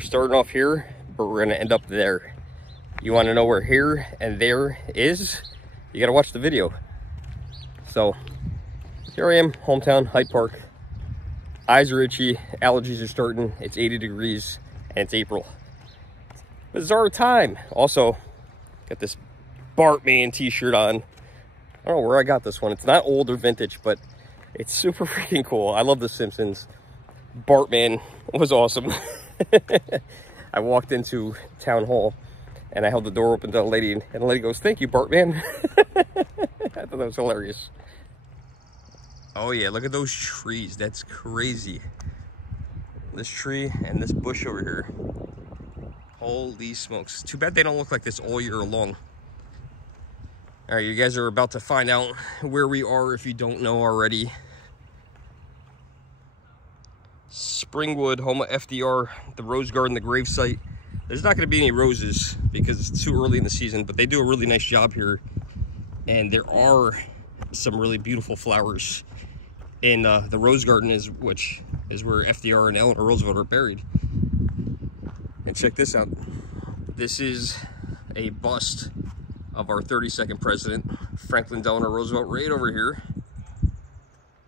We're starting off here, but we're gonna end up there. You wanna know where here and there is? You gotta watch the video. So, here I am, hometown, Hyde Park. Eyes are itchy, allergies are starting, it's 80 degrees, and it's April. Bizarre time. Also, got this Bartman t-shirt on. I don't know where I got this one. It's not old or vintage, but it's super freaking cool. I love The Simpsons. Bartman was awesome. I walked into town hall and I held the door open to the lady, and the lady goes, "Thank you, Bartman." I thought that was hilarious. Oh yeah, look at those trees. That's crazy. This tree and this bush over here. Holy smokes. Too bad they don't look like this all year long. All right, you guys are about to find out where we are if you don't know already. Springwood, home of FDR, the Rose Garden, the gravesite. There's not going to be any roses because it's too early in the season, but they do a really nice job here. And there are some really beautiful flowers in the Rose Garden, which is where FDR and Eleanor Roosevelt are buried. And check this out. This is a bust of our 32nd president, Franklin Delano Roosevelt, right over here.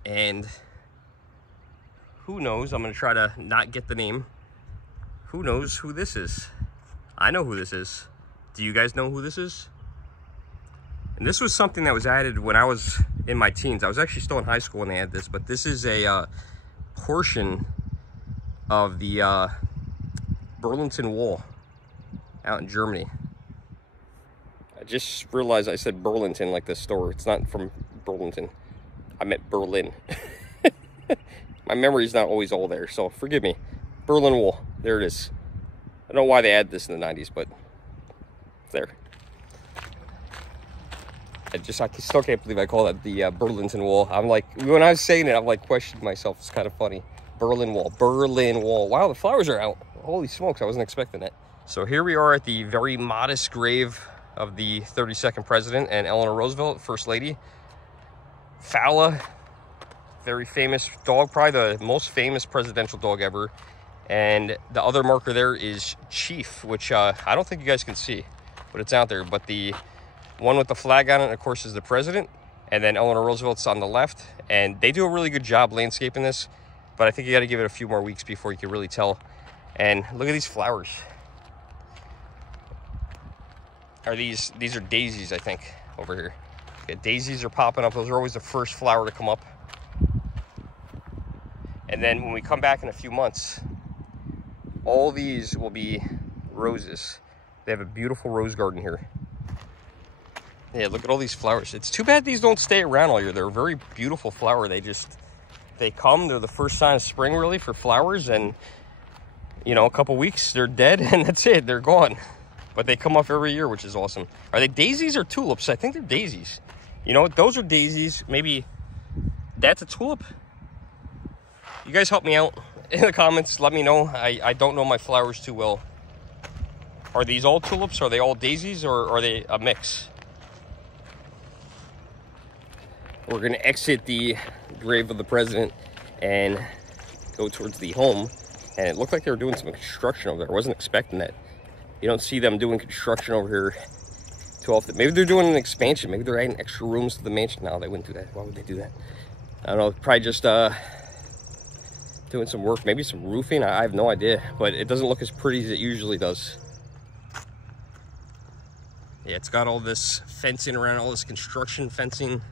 And who knows, I'm gonna try to not get the name. Who knows who this is? I know who this is. Do you guys know who this is? And this was something that was added when I was in my teens. I was actually still in high school when they had this, but this is a portion of the Burlington Wall out in Germany. I just realized I said Burlington like the store. It's not from Burlington. I meant Berlin. My memory's not always all there, so forgive me. Berlin Wall. There it is. I don't know why they added this in the 90s, but it's there. I still can't believe I call that the Burlington Wall. I'm like, when I was saying it, I'm like questioning myself. It's kind of funny. Berlin Wall. Berlin Wall. Wow, the flowers are out. Holy smokes, I wasn't expecting it. So here we are at the very modest grave of the 32nd president and Eleanor Roosevelt, First Lady. Fowler, very famous dog, probably the most famous presidential dog ever. And the other marker there is Chief, which I don't think you guys can see, but it's out there. But the one with the flag on it, of course, is the president. And then Eleanor Roosevelt's on the left. And they do a really good job landscaping this. But I think you got to give it a few more weeks before you can really tell. And look at these flowers. These are daisies, I think, over here. Yeah, daisies are popping up. Those are always the first flower to come up. And then when we come back in a few months, all these will be roses. They have a beautiful rose garden here. Yeah, look at all these flowers. It's too bad these don't stay around all year. They're a very beautiful flower. They come, they're the first sign of spring really for flowers, and you know, a couple weeks they're dead and that's it, they're gone. But they come up every year, which is awesome. Are they daisies or tulips? I think they're daisies. You know what? Those are daisies. Maybe that's a tulip. You guys help me out in the comments. Let me know. I don't know my flowers too well. Are these all tulips? Are they all daisies, or are they a mix? We're going to exit the grave of the president and go towards the home. And it looked like they were doing some construction over there. I wasn't expecting that. You don't see them doing construction over here too often. Maybe they're doing an expansion. Maybe they're adding extra rooms to the mansion. No, they wouldn't do that. Why would they do that? I don't know. Probably just doing some work. Maybe some roofing. I have no idea. But it doesn't look as pretty as it usually does. Yeah, it's got all this fencing around, all this construction fencing.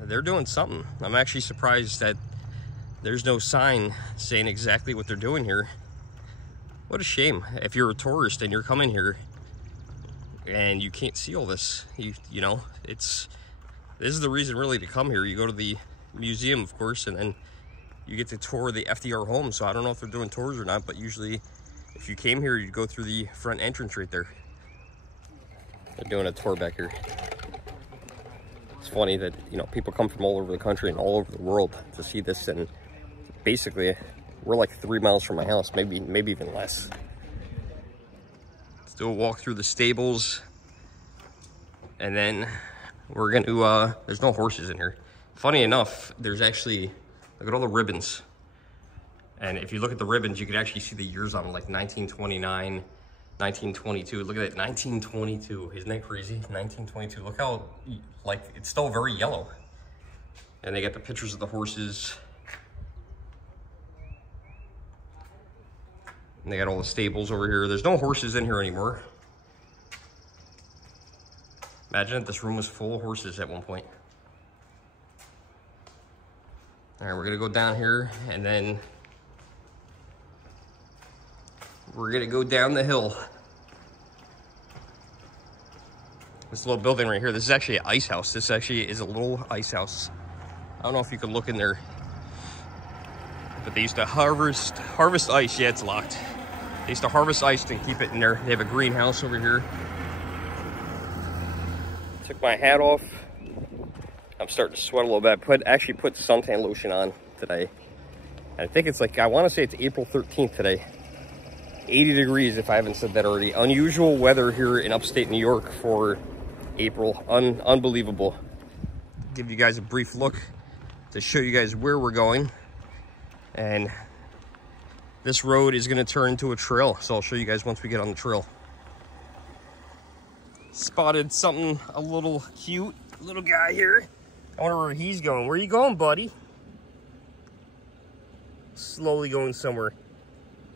They're doing something. I'm actually surprised that there's no sign saying exactly what they're doing here. What a shame. If you're a tourist and you're coming here and you can't see all this, you know, this is the reason really to come here. You go to the museum, of course, and then you get to tour the FDR home. So I don't know if they're doing tours or not, but usually if you came here, you'd go through the front entrance right there. They're doing a tour back here. It's funny that, you know, people come from all over the country and all over the world to see this, and basically we're like 3 miles from my house, maybe even less. Let's do a walk through the stables, and then we're gonna there's no horses in here. Funny enough, there's actually, look at all the ribbons. And if you look at the ribbons, you can actually see the years on them, like 1929, 1922. Look at that, 1922. Isn't that crazy? 1922. Look how, like, it's still very yellow. And they got the pictures of the horses. And they got all the stables over here. There's no horses in here anymore. Imagine if this room was full of horses at one point. All right, we're gonna go down here and then we're gonna go down the hill. This little building right here, this is actually an ice house. This actually is a little ice house. I don't know if you can look in there, but they used to harvest ice. Yeah, it's locked. They used to harvest ice and keep it in there. They have a greenhouse over here. Took my hat off. I'm starting to sweat a little bit. Actually put suntan lotion on today. I think it's like, I want to say it's April 13th today. 80 degrees if I haven't said that already. Unusual weather here in upstate New York for April. Unbelievable. Give you guys a brief look to show you guys where we're going. And this road is going to turn into a trail. So I'll show you guys once we get on the trail. Spotted something a little cute, little guy here. I wonder where he's going. Where are you going, buddy? Slowly going somewhere.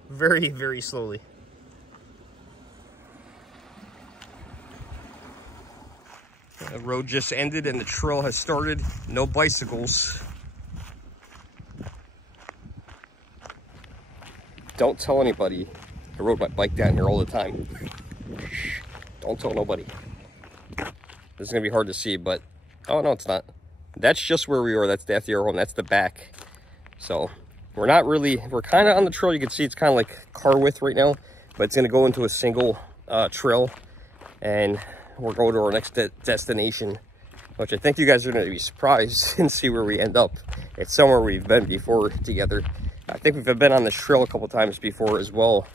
Very, very slowly. The road just ended and the trail has started. No bicycles. Don't tell anybody. I rode my bike down here all the time. Don't tell nobody. This is gonna be hard to see, but oh no, it's not. That's just where we are. That's the FDR home. That's the back. So we're not really, we're kind of on the trail. You can see it's kind of like car width right now, but it's gonna go into a single trail, and we're going to our next destination, which I think you guys are gonna be surprised and see where we end up. It's somewhere we've been before together. I think we've been on this trail a couple times before as well.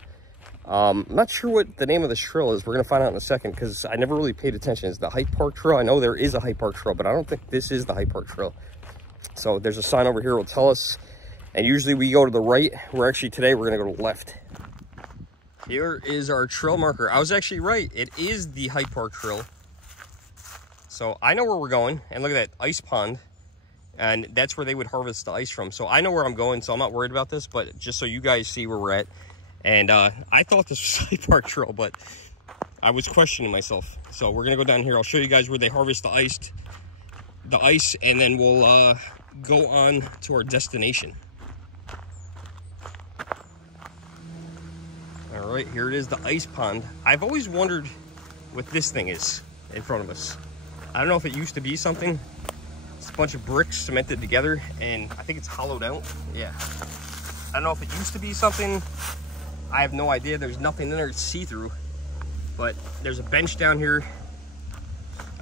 I'm not sure what the name of this trail is. We're going to find out in a second because I never really paid attention. Is the Hyde Park Trail? I know there is a Hyde Park Trail, but I don't think this is the Hyde Park Trail. So there's a sign over here that will tell us. And usually we go to the right. Today we're going to go to the left. Here is our trail marker. I was actually right. It is the Hyde Park Trail. So I know where we're going. And look at that ice pond. And that's where they would harvest the ice from. So I know where I'm going, so I'm not worried about this. But just so you guys see where we're at. And I thought this was Hyde Park Trail, but I was questioning myself. So we're gonna go down here. I'll show you guys where they harvest the ice, and then we'll go on to our destination. All right, here it is, the ice pond. I've always wondered what this thing is in front of us. I don't know if it used to be something. It's a bunch of bricks cemented together, and I think it's hollowed out. Yeah. I don't know if it used to be something. I have no idea. There's nothing in there to see through, but there's a bench down here.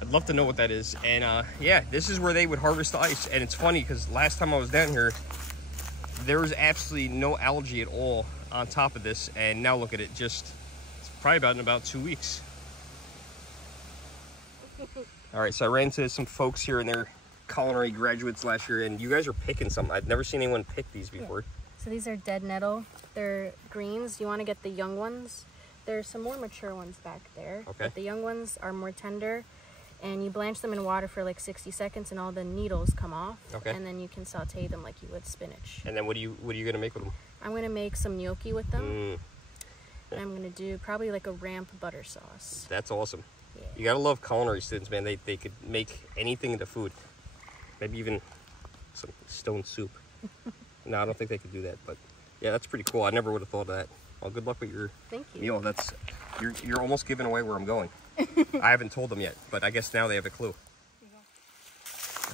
I'd love to know what that is. And yeah, this is where they would harvest the ice. And it's funny because last time I was down here, there was absolutely no algae at all on top of this. And now look at it, it's probably in about 2 weeks. All right, so I ran into some folks here and they're culinary graduates last year, and you guys are picking something. I've never seen anyone pick these before. Yeah. So these are dead nettle. They're greens. You want to get the young ones. There's some more mature ones back there. Okay. But the young ones are more tender, and you blanch them in water for like 60 seconds, and all the needles come off. Okay. And then you can saute them like you would spinach. And then what are you gonna make with them? I'm gonna make some gnocchi with them. And I'm gonna do probably like a ramp butter sauce. That's awesome. Yeah. You gotta love culinary students, man. They could make anything into food. Maybe even some stone soup. No, I don't think they could do that, but yeah, that's pretty cool. I never would have thought of that. Well, good luck with your meal. You're almost giving away where I'm going. I haven't told them yet, but I guess now they have a clue.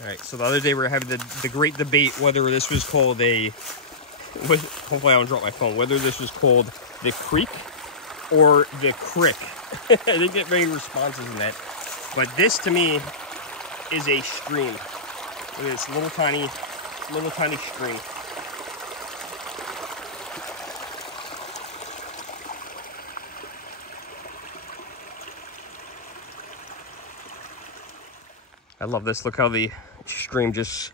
All right, so the other day we were having the great debate whether this was called hopefully I don't drop my phone, whether this was called the creek or the crick. I didn't get many responses in that, but this to me is a stream. Look at this little tiny stream. I love this. Look how the stream just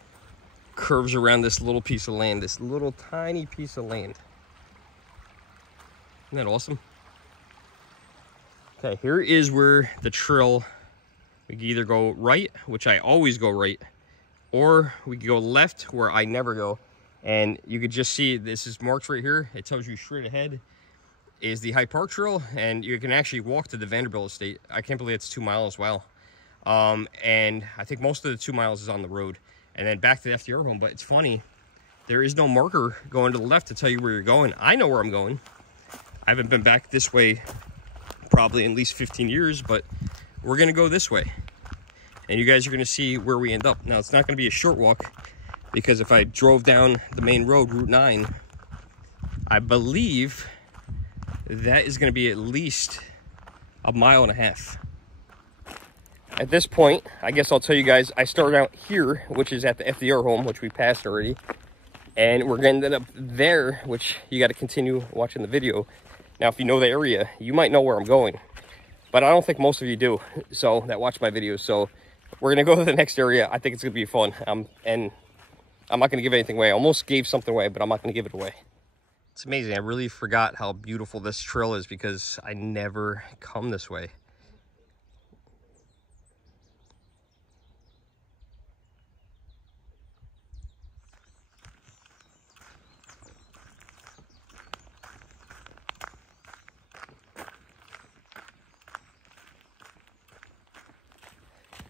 curves around this little piece of land, this little tiny piece of land. Isn't that awesome? Okay, here is where the trail, we can either go right, which I always go right, or we can go left, where I never go. And you could just see, this is marked right here. It tells you straight ahead is the Hyde Park Trail, and you can actually walk to the Vanderbilt estate. I can't believe it's 2 miles, wow. And I think most of the 2 miles is on the road. And then back to the FDR home, but it's funny, there is no marker going to the left to tell you where you're going. I know where I'm going. I haven't been back this way probably in at least 15 years, but we're gonna go this way. And you guys are gonna see where we end up. Now, it's not gonna be a short walk, because if I drove down the main road, Route 9, I believe that is gonna be at least 1.5 miles. At this point, I guess I'll tell you guys, I started out here, which is at the FDR home, which we passed already. And we're gonna end up there, which you gotta continue watching the video. Now, if you know the area, you might know where I'm going, but I don't think most of you do, so that watch my videos. So we're gonna go to the next area. I think it's gonna be fun. And I'm not gonna give anything away. I almost gave something away, but I'm not gonna give it away. It's amazing. I really forgot how beautiful this trail is because I never come this way.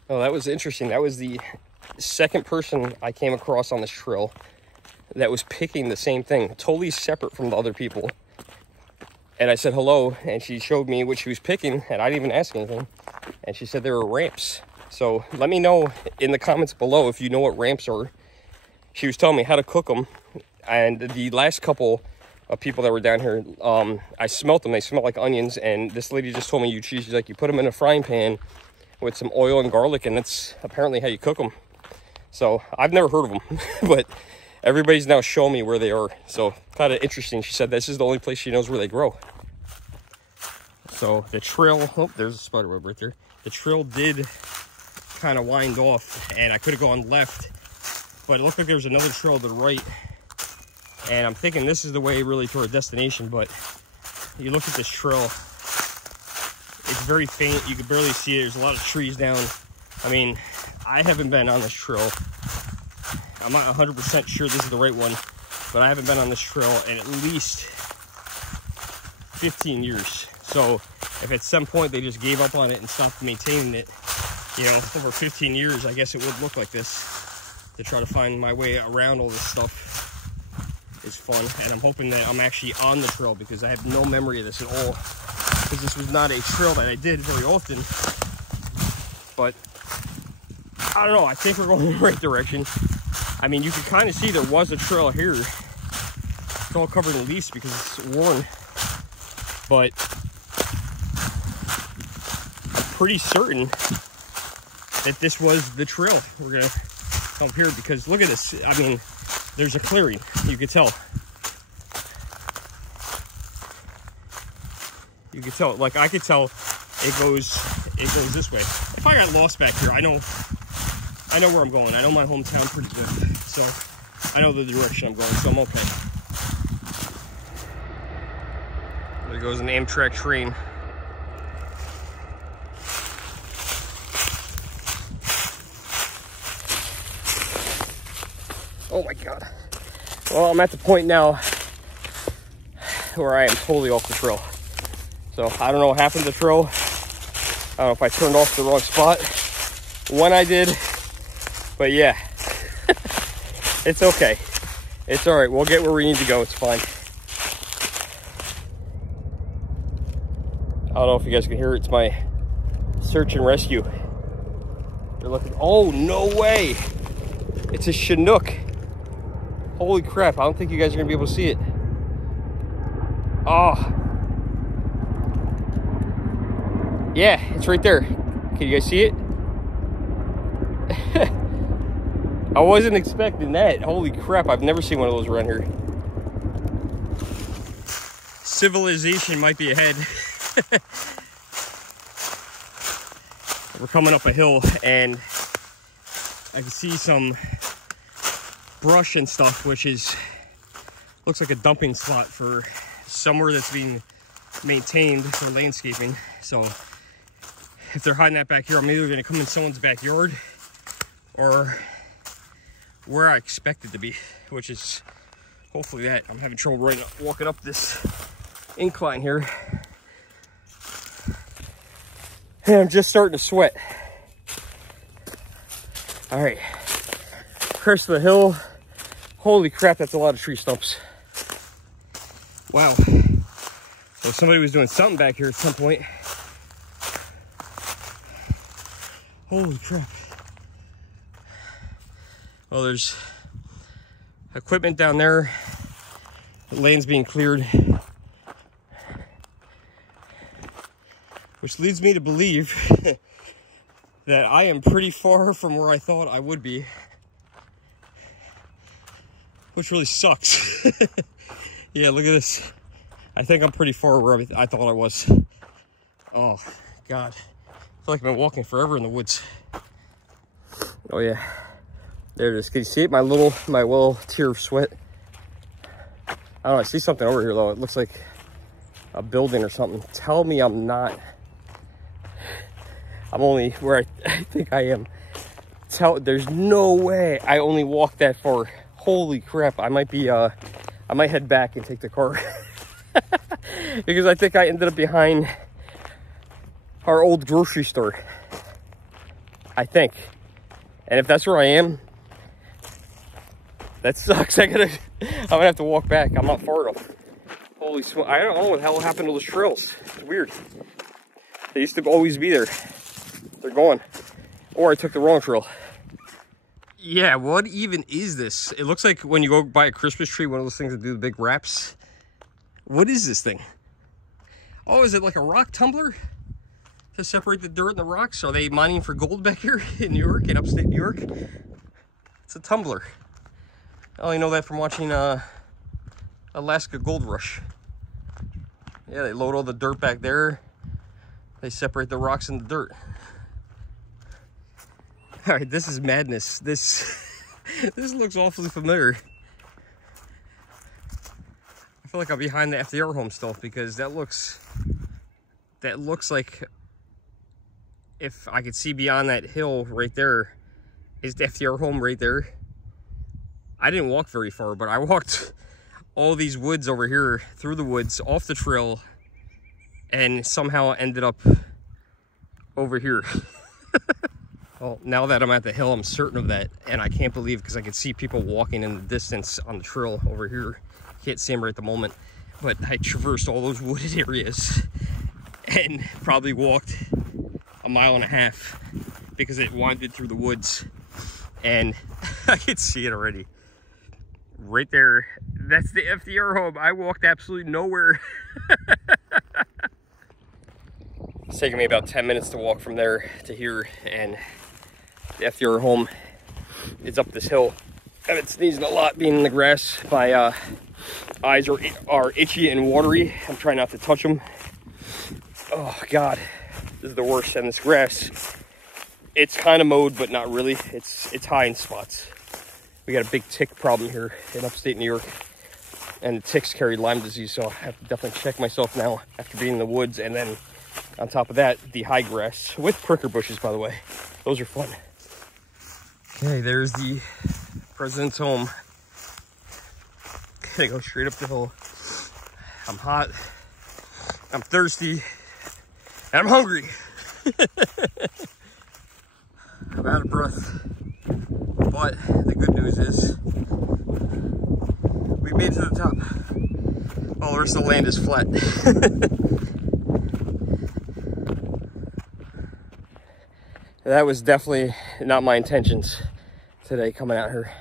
Oh, that was interesting. That was the second person I came across on this trail that was picking the same thing, totally separate from the other people. And I said hello, and she showed me what she was picking, and I didn't even ask anything. And she said there were ramps. So let me know in the comments below if you know what ramps are. She was telling me how to cook them. And the last couple of people that were down here, I smelt them. They smelled like onions. And this lady just told me she's like, you put them in a frying pan with some oil and garlic, and that's apparently how you cook them. So I've never heard of them, but everybody's now showing me where they are. So kind of interesting. She said this is the only place she knows where they grow. So the trail, oh, there's a spider web right there. The trail did kind of wind off, and I could have gone left, but it looked like there was another trail to the right. And I'm thinking this is the way really to our destination, but you look at this trail, it's very faint. You can barely see it. There's a lot of trees down. I mean, I haven't been on this trail. I'm not 100% sure this is the right one, but I haven't been on this trail in at least 15 years. So if at some point they just gave up on it and stopped maintaining it, you know, over 15 years, I guess it would look like this. To try to find my way around all this stuff is fun. And I'm hoping that I'm actually on the trail, because I have no memory of this at all. Because this was not a trail that I did very often. But I don't know, I think we're going in the right direction. I mean, you can kind of see there was a trail here. It's all covered in leaves because it's worn. But I'm pretty certain that this was the trail. We're gonna come here because look at this. I mean, there's a clearing, you can tell. You can tell, like I could tell it goes this way. If I got lost back here, I know where I'm going. I know my hometown pretty good. So I know the direction I'm going, so I'm okay. There goes an Amtrak train. Oh my God. Well, I'm at the point now where I am totally off the trail. So I don't know what happened to the trail. I don't know if I turned off the wrong spot when I did, but yeah, it's okay. It's all right. We'll get where we need to go. It's fine. I don't know if you guys can hear it. It's my search and rescue. They're looking. Oh, no way. It's a Chinook. Holy crap. I don't think you guys are going to be able to see it. Oh. Yeah, it's right there. Can you guys see it? I wasn't expecting that. Holy crap, I've never seen one of those around here. Civilization might be ahead. We're coming up a hill and I can see some brush and stuff, which is looks like a dumping slot for somewhere that's being maintained for landscaping. So if they're hiding that back here, I'm either going to come in someone's backyard or where I expect it to be, which is hopefully that. I'm having trouble right now walking up this incline here, and I'm just starting to sweat. All right, crest of the hill. Holy crap, that's a lot of tree stumps. Wow. Well, somebody was doing something back here at some point. Holy crap. Well, there's equipment down there. The lane's being cleared. Which leads me to believe that I am pretty far from where I thought I would be. Which really sucks. Yeah, look at this. I think I'm pretty far where I thought I was. Oh, God. I feel like I've been walking forever in the woods. Oh, yeah. There it is. Can you see it? My little tear of sweat. I don't know. I see something over here, though. It looks like a building or something. Tell me I'm not. I'm only where I think I am. There's no way I only walked that far. Holy crap. I might head back and take the car. Because I think I ended up behind our old grocery store. I think. And if that's where I am, that sucks. I'm gonna have to walk back. I'm not far enough. Holy smoke. I don't know what the hell happened to those trails. It's weird. They used to always be there. They're gone. Or I took the wrong trail. Yeah, what even is this? It looks like when you go buy a Christmas tree, one of those things that do the big wraps. What is this thing? Oh, is it like a rock tumbler to separate the dirt and the rocks? Are they mining for gold back here in New York, in upstate New York? It's a tumbler. I only know that from watching Alaska Gold Rush. Yeah, they load all the dirt back there. They separate the rocks and the dirt. All right, this is madness. This looks awfully familiar. I feel like I'm behind the FDR home still, because that looks like, if I could see beyond that hill right there, is the FDR home right there. I didn't walk very far, but I walked all these woods over here, through the woods, off the trail, and somehow ended up over here. Well, now that I'm at the hill, I'm certain of that, and I can't believe, because I could see people walking in the distance on the trail over here. Can't see them right at the moment, but I traversed all those wooded areas and probably walked a mile and a half because it wandered through the woods, and I could see it already. Right there, that's the FDR home. I walked absolutely nowhere. It's taking me about 10 minutes to walk from there to here, and the FDR home is up this hill. I've been sneezing a lot being in the grass. My eyes are itchy and watery. I'm trying not to touch them. Oh God, this is the worst. And this grass, it's kind of mowed, but not really. It's high in spots. We got a big tick problem here in upstate New York, and the ticks carry Lyme disease, so I have to definitely check myself now after being in the woods. And then on top of that, the high grass with pricker bushes, by the way. Those are fun. Okay, there's the president's home. Gonna go straight up the hill. I'm hot, I'm thirsty, and I'm hungry. I'm out of breath, but the good news is we made it to the top. All the rest of the land is flat. That was definitely not my intentions today coming out here.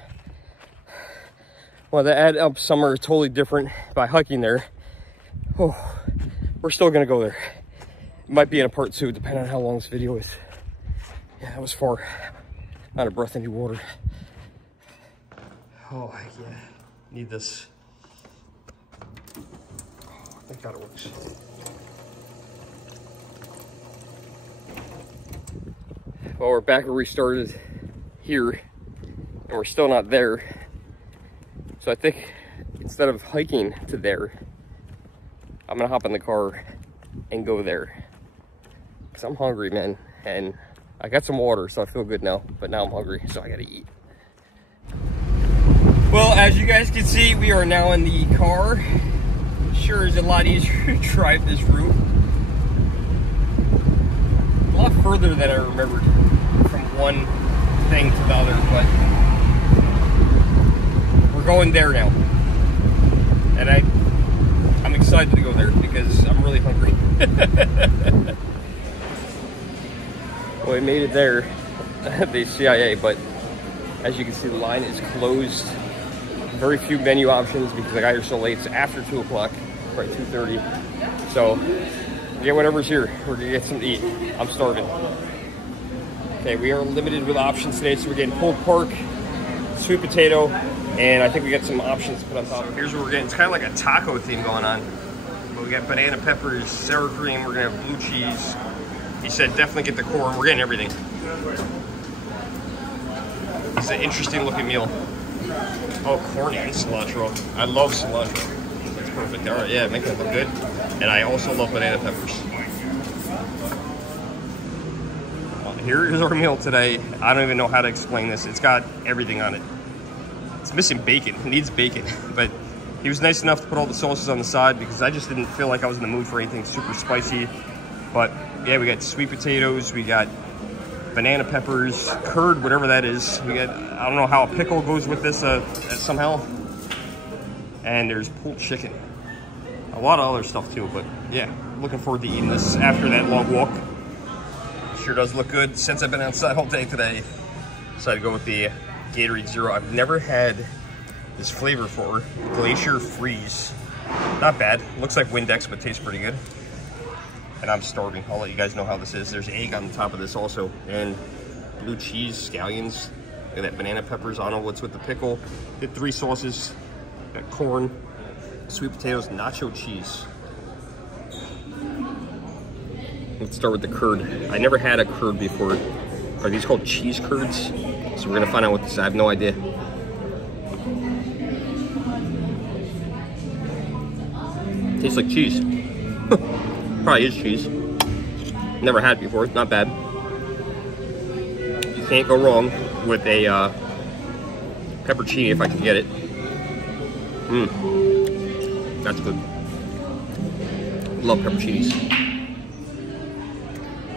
Well, to add up somewhere totally different by hiking there. Oh, we're still gonna go there. It might be in a part 2, depending on how long this video is. Yeah, that was far. Out of breath, I need water. Oh, yeah, need this. Oh, thank God it works. Well, we're back where we started here, and we're still not there. So I think instead of hiking to there, I'm gonna hop in the car and go there. Cause I'm hungry, man. And I got some water, so I feel good now. But now I'm hungry, so I gotta eat. Well, as you guys can see, we are now in the car. Sure is a lot easier to drive this route. A lot further than I remembered from one thing to the other, but we're going there now. And I'm excited to go there because I'm really hungry. Well, we made it there at the CIA, but as you can see, the line is closed. Very few menu options because I got here so late. It's after 2 o'clock, probably 2:30. So, yeah, whatever's here, we're gonna get something to eat. I'm starving. Okay, we are limited with options today, so we're getting pulled pork, sweet potato, and I think we got some options to put on top. Here's what we're getting. It's kind of like a taco theme going on. But we got banana peppers, sour cream, we're gonna have blue cheese. He said definitely get the corn. We're getting everything. It's an interesting looking meal. Oh, corn and cilantro. I love cilantro. That's perfect. All right, yeah, making it look good. And I also love banana peppers. Well, here is our meal today. I don't even know how to explain this. It's got everything on it. It's missing bacon. It needs bacon. But he was nice enough to put all the sauces on the side because I just didn't feel like I was in the mood for anything super spicy. But yeah, we got sweet potatoes. We got banana peppers, curd, whatever that is. We got, I don't know how a pickle goes with this somehow. And there's pulled chicken. A lot of other stuff too, but yeah, looking forward to eating this after that long walk. Sure does look good. Since I've been outside all day today, decided to go with the Gatorade Zero. I've never had this flavor for Glacier Freeze. Not bad. Looks like Windex, but tastes pretty good. And I'm starving. I'll let you guys know how this is. There's egg on the top of this also. And blue cheese, scallions. Look at that, banana peppers. I don't know what's with the pickle. Did 3 sauces. Got corn, sweet potatoes, nacho cheese. Let's start with the curd. I never had a curd before. Are these called cheese curds? So we're gonna find out what this is. I have no idea. Tastes like cheese. Probably is cheese. Never had it before. Not bad. You can't go wrong with a peppercini if I can get it. That's good. Love pepperoncinis.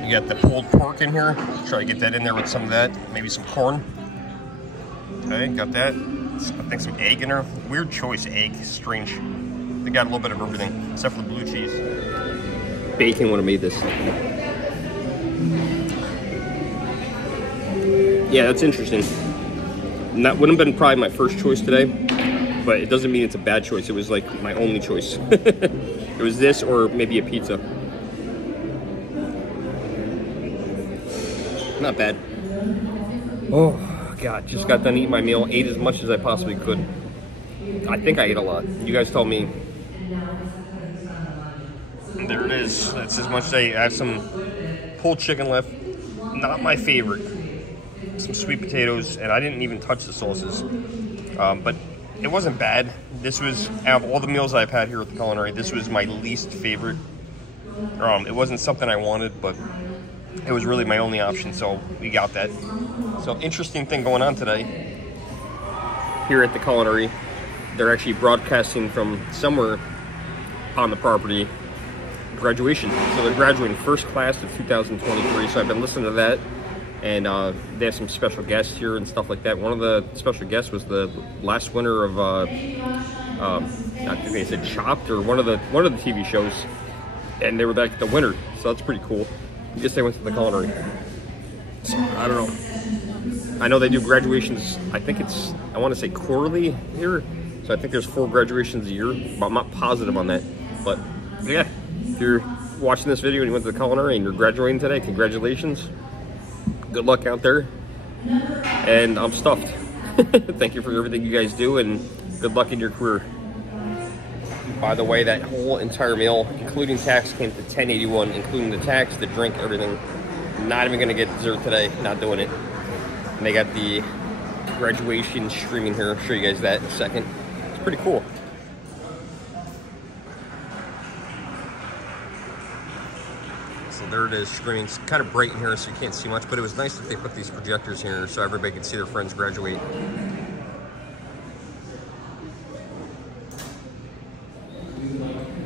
You got the pulled pork in here. Try to get that in there with some of that. Maybe some corn. Okay, got that. I think some egg in there. Weird choice, egg. Strange. They got a little bit of everything, except for the blue cheese. Bacon would have made this. Yeah, that's interesting. And that wouldn't have been probably my first choice today, but it doesn't mean it's a bad choice. It was like my only choice. It was this or maybe a pizza. Not bad. Oh God, just got done eating my meal. Ate as much as I possibly could. I think I ate a lot. You guys tell me. There it is. That's as much as I have. Some pulled chicken left. Not my favorite. Some sweet potatoes, and I didn't even touch the sauces. But it wasn't bad. This was, out of all the meals I've had here at the culinary, this was my least favorite. It wasn't something I wanted, but it was really my only option, so we got that. So interesting thing going on today here at the culinary. They're actually broadcasting from somewhere on the property graduation. So they're graduating first class of 2023. So I've been listening to that, and they have some special guests here and stuff like that. One of the special guests was the last winner of I think they said Chopped or one of the TV shows, and they were like the winner. So that's pretty cool. I guess they went to the culinary. So I don't know. I know they do graduations. I think it's, I want to say quarterly here. So I think there's 4 graduations a year, but I'm not positive on that. But yeah, if you're watching this video and you went to the culinary and you're graduating today, congratulations. Good luck out there. And I'm stuffed. Thank you for everything you guys do, and good luck in your career. By the way, that whole entire meal, including tax, came to $10.81, including the tax, the drink, everything. Not even gonna get dessert today, not doing it. And they got the graduation streaming here. I'll show you guys that in a second. pretty cool. So there it is, screening. It's kind of bright in here, so you can't see much, but it was nice that they put these projectors here so everybody could see their friends graduate.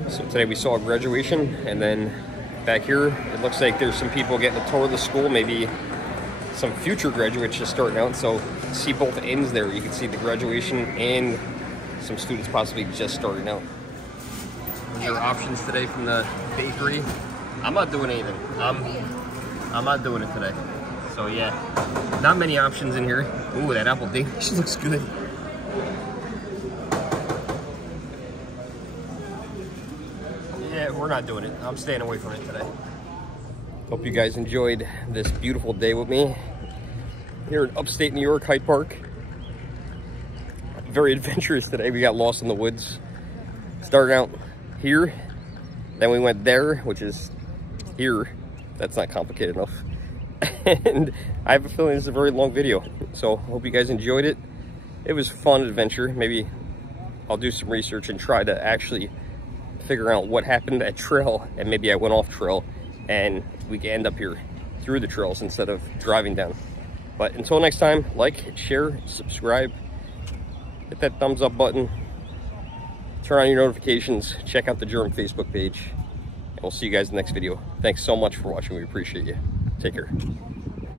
So today we saw a graduation, and then back here, it looks like there's some people getting a tour of the school, maybe some future graduates just starting out. So see both ends there. You can see the graduation and some students possibly just starting out. Your options today from the bakery. I'm not doing anything. I'm not doing it today. So yeah, not many options in here. Ooh, that apple Danish looks good. Yeah, we're not doing it. I'm staying away from it today. Hope you guys enjoyed this beautiful day with me here in upstate New York, Hyde Park. Very adventurous today. We got lost in the woods. Started out here, then we went there, which is here. That's not complicated enough. And I have a feeling it's a very long video. So hope you guys enjoyed it. It was a fun adventure. Maybe I'll do some research and try to actually figure out what happened at trail, and maybe I went off trail and we can end up here through the trails instead of driving down. But until next time, like, share, subscribe, hit that thumbs up button, turn on your notifications, check out the Germ Facebook page, and we'll see you guys in the next video. Thanks so much for watching. We appreciate you. Take care.